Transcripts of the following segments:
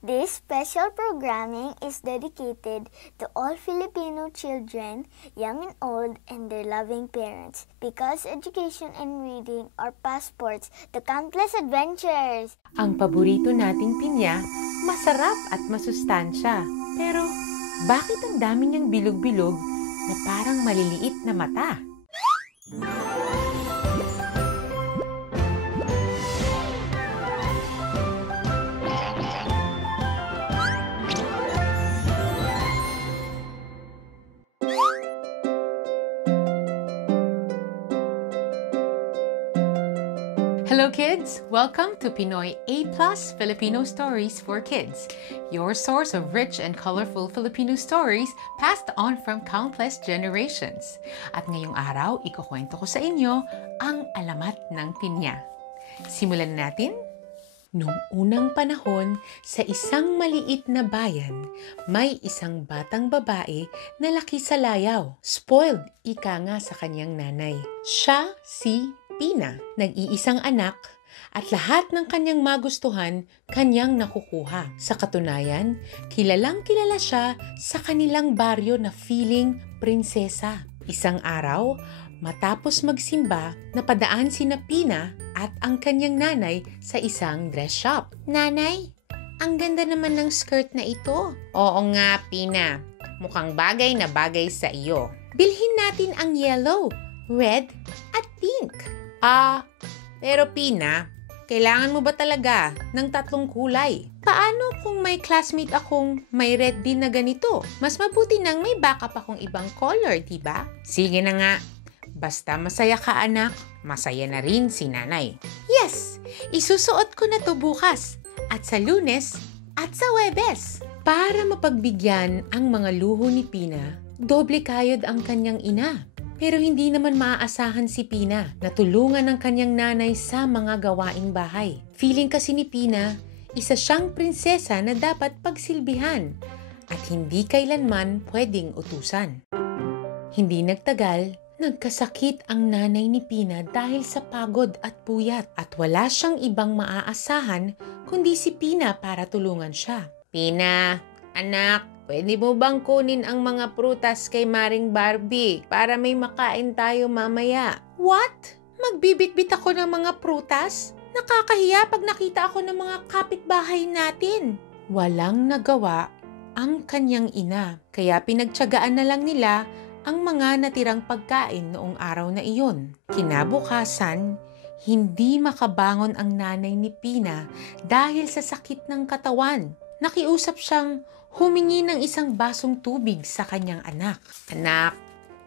This special programming is dedicated to all Filipino children, young and old, and their loving parents, because education and reading are passports to countless adventures. Ang paborito nating pinya, masarap at masustansya. Pero bakit ang dami niyang bilog-bilog na parang maliliit na mata? Hello kids! Welcome to Pinoy A+ Filipino Stories for Kids, your source of rich and colorful Filipino stories passed on from countless generations. At ngayong araw, ikukwento ko sa inyo ang alamat ng pinya. Simulan natin? Noong unang panahon, sa isang maliit na bayan, may isang batang babae na laki sa layaw. Spoiled, ika nga sa kanyang nanay. Siya si Pina, nag-iisang anak, at lahat ng kanyang magustuhan, kanyang nakukuha. Sa katunayan, kilalang kilala siya sa kanilang baryo na feeling prinsesa. Isang araw, matapos magsimba, napadaan sina Pina at ang kanyang nanay sa isang dress shop. Nanay, ang ganda naman ng skirt na ito. Oo nga, Pina. Mukhang bagay na bagay sa iyo. Bilhin natin ang yellow, red, at pink. Pero Pina, kailangan mo ba talaga ng tatlong kulay? Paano kung may classmate akong may red din na ganito? Mas mabuti nang may backup akong ibang color, diba? Sige na nga. Basta masaya ka anak, masaya na rin si nanay. Yes! Isusuot ko na to bukas. At sa Lunes at sa Huwebes. Para mapagbigyan ang mga luho ni Pina, doble kayod ang kanyang ina. Pero hindi naman maaasahan si Pina na tulungan ng kanyang nanay sa mga gawaing bahay. Feeling kasi ni Pina, isa siyang prinsesa na dapat pagsilbihan at hindi kailanman pwedeng utusan. Hindi nagtagal, nagkasakit ang nanay ni Pina dahil sa pagod at puyat at wala siyang ibang maaasahan kundi si Pina para tulungan siya. Pina, anak, pwede mo bang kunin ang mga prutas kay Maring Barbie para may makain tayo mamaya? What? Magbibitbit ako ng mga prutas? Nakakahiya pag nakita ako ng mga kapitbahay natin. Walang nagawa ang kanyang ina, kaya pinagtiyagaan na lang nila ang mga natirang pagkain noong araw na iyon. Kinabukasan, hindi makabangon ang nanay ni Pina dahil sa sakit ng katawan. Nakiusap siyang humingi ng isang basong tubig sa kanyang anak. Anak,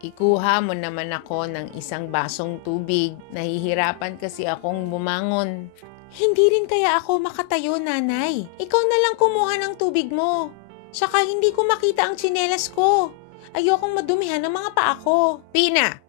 ikuha mo naman ako ng isang basong tubig. Nahihirapan kasi akong bumangon. Hindi rin kaya ako makatayo, nanay. Ikaw na lang kumuha ng tubig mo. Saka hindi ko makita ang tsinelas ko. Ayokong madumihan ng mga paa ko. Pina,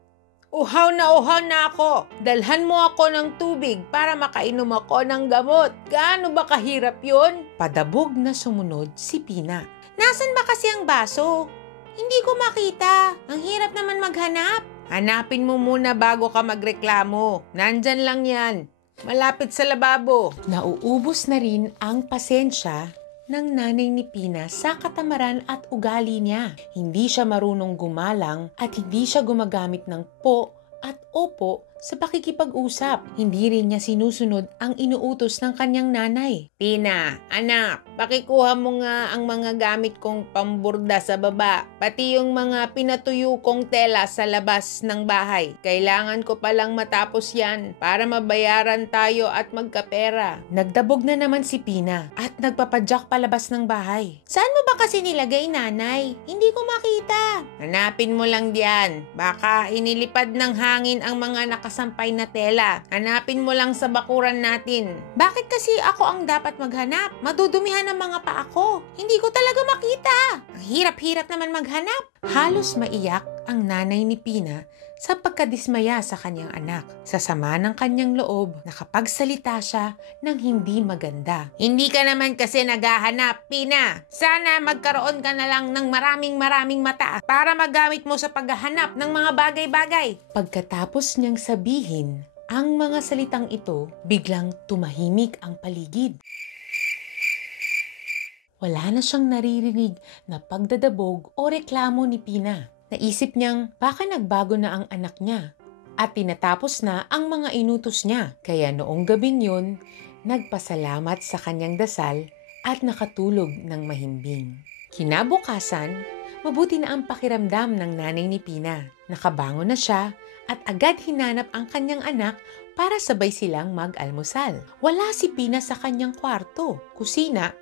uhaw na ako. Dalhan mo ako ng tubig para makainom ako ng gamot. Gaano ba kahirap yun? Padabog na sumunod si Pina. Nasaan ba kasi ang baso? Hindi ko makita. Ang hirap naman maghanap. Hanapin mo muna bago ka magreklamo. Nandyan lang yan. Malapit sa lababo. Nauubos na rin ang pasensya ng nanay ni Pina sa katamaran at ugali niya. Hindi siya marunong gumalang at hindi siya gumagamit ng po at opo sa pakikipag-usap. Hindi rin niya sinusunod ang inuutos ng kanyang nanay. Pina, anak, pakikuha mo nga ang mga gamit kong pamburda sa baba, pati yung mga pinatuyo kong tela sa labas ng bahay. Kailangan ko palang matapos yan para mabayaran tayo at magkapera. Nagdabog na naman si Pina at nagpapadyak palabas ng bahay. Saan mo ba kasi nilagay, nanay? Hindi ko makita. Hanapin mo lang diyan. Baka inilipad ng hangin ang mga nakasampay na tela. Hanapin mo lang sa bakuran natin. Bakit kasi ako ang dapat maghanap? Madudumihan ang mga paa ko. Hindi ko talaga makita. Ang hirap-hirap naman maghanap. Halos maiyak ang nanay ni Pina sa pagkadismaya sa kanyang anak. Sa sama ng kanyang loob, nakapagsalita siya ng hindi maganda. Hindi ka naman kasi naghahanap, Pina. Sana magkaroon ka na lang ng maraming mata para magamit mo sa paghahanap ng mga bagay-bagay. Pagkatapos niyang sabihin ang mga salitang ito, biglang tumahimik ang paligid. Wala na siyang naririnig na pagdadabog o reklamo ni Pina. Naisip niyang baka nagbago na ang anak niya at tinatapos na ang mga inutos niya. Kaya noong gabing yun, nagpasalamat sa kanyang dasal at nakatulog ng mahimbing. Kinabukasan, mabuti na ang pakiramdam ng nanay ni Pina. Nakabangon na siya at agad hinanap ang kanyang anak para sabay silang mag-almusal. Wala si Pina sa kanyang kwarto, kusina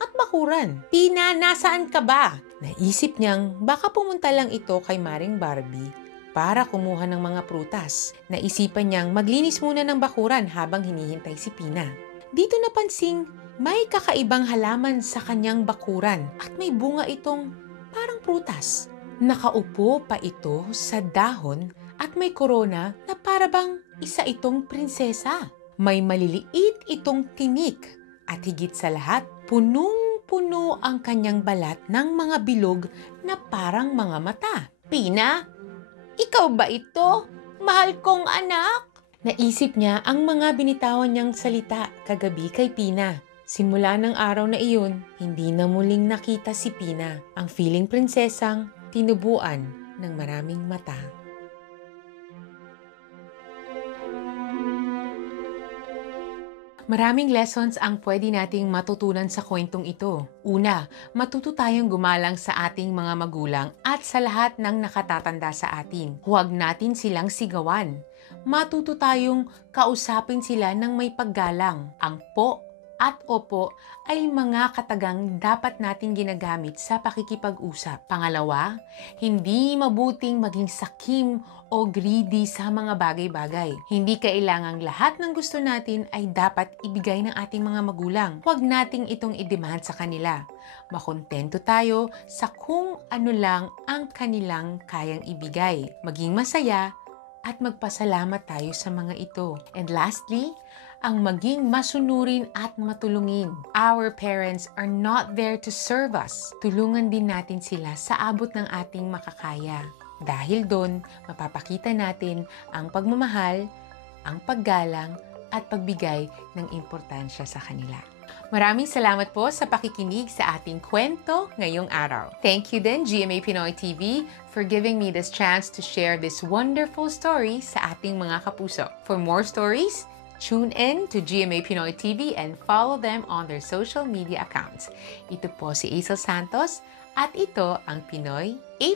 at bakuran. Pina, nasaan ka ba? Naisip niyang baka pumunta lang ito kay Maring Barbie para kumuha ng mga prutas. Naisipan niyang maglinis muna ng bakuran habang hinihintay si Pina. Dito napansing may kakaibang halaman sa kanyang bakuran at may bunga itong parang prutas. Nakaupo pa ito sa dahon at may korona na parabang isa itong prinsesa. May maliliit itong tinik at higit sa lahat, punong-puno ang kanyang balat ng mga bilog na parang mga mata. Pina, ikaw ba ito? Mahal kong anak? Naisip niya ang mga binitawan niyang salita kagabi kay Pina. Simula ng araw na iyon, hindi na muling nakita si Pina, ang feeling prinsesang tinubuan ng maraming mata. Maraming lessons ang pwede nating matutunan sa kwentong ito. Una, matuto tayong gumalang sa ating mga magulang at sa lahat ng nakatatanda sa atin. Huwag natin silang sigawan. Matuto tayong kausapin sila ng may paggalang. Ang po at opo ay mga katagang dapat nating ginagamit sa pakikipag-usap. Pangalawa, hindi mabuting maging sakim o greedy sa mga bagay-bagay. Hindi kailangang lahat ng gusto natin ay dapat ibigay ng ating mga magulang. Huwag nating itong i-demand sa kanila. Makontento tayo sa kung ano lang ang kanilang kayang ibigay. Maging masaya at magpasalamat tayo sa mga ito. And lastly, ang maging masunurin at matulungin. Our parents are not there to serve us. Tulungan din natin sila sa abot ng ating makakaya. Dahil doon, mapapakita natin ang pagmamahal, ang paggalang, at pagbigay ng importansya sa kanila. Maraming salamat po sa pakikinig sa ating kwento ngayong araw. Thank you din, GMA Pinoy TV, for giving me this chance to share this wonderful story sa ating mga kapuso. For more stories, tune in to GMA Pinoy TV and follow them on their social media accounts. Ito po si Aisel Santos at ito ang Pinoy A+.